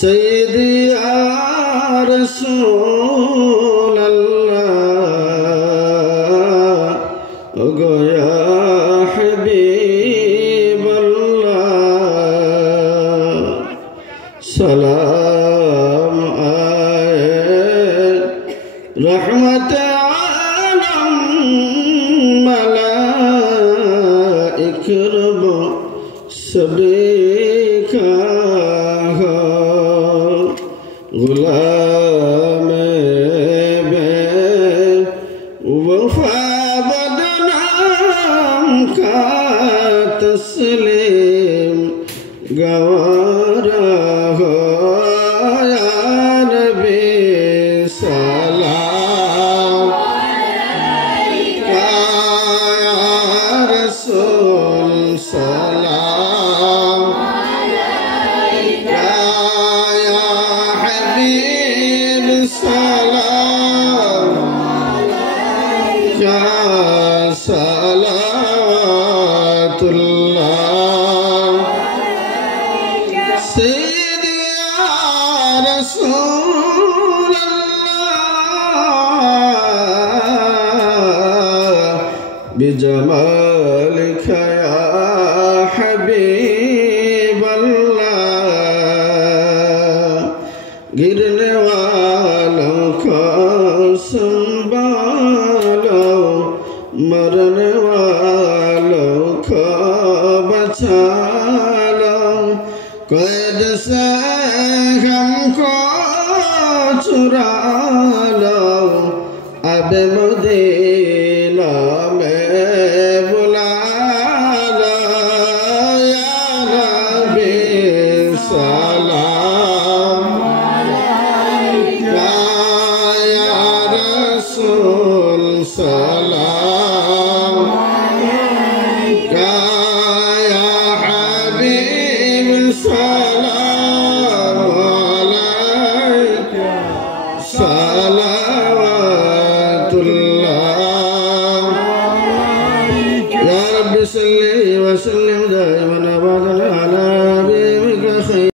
सैयदी या रसूल अल्लाह गो या हबीब अल्लाह सलाम आए रहमत आलम मलाइक रब सभी का गुलाम वफा बदनाम का तस्लीम गवारा हो या नबी सलाम या रसूल सलाम सलाम या सलावतुल्लाह सैयदी या रसूल अल्लाह बिजमालिका या हबीब अल्लाह गिरने वालों को संभालो मरने वालों को बचा लो कैद से हमको चुरा लो अब मदीना में बुला लो या नबी सलाम सलाम या हबीब सलाम अलैका सलावतुल्लाह या रब्बी सल्ली व सल्लिम दाइमन अबदन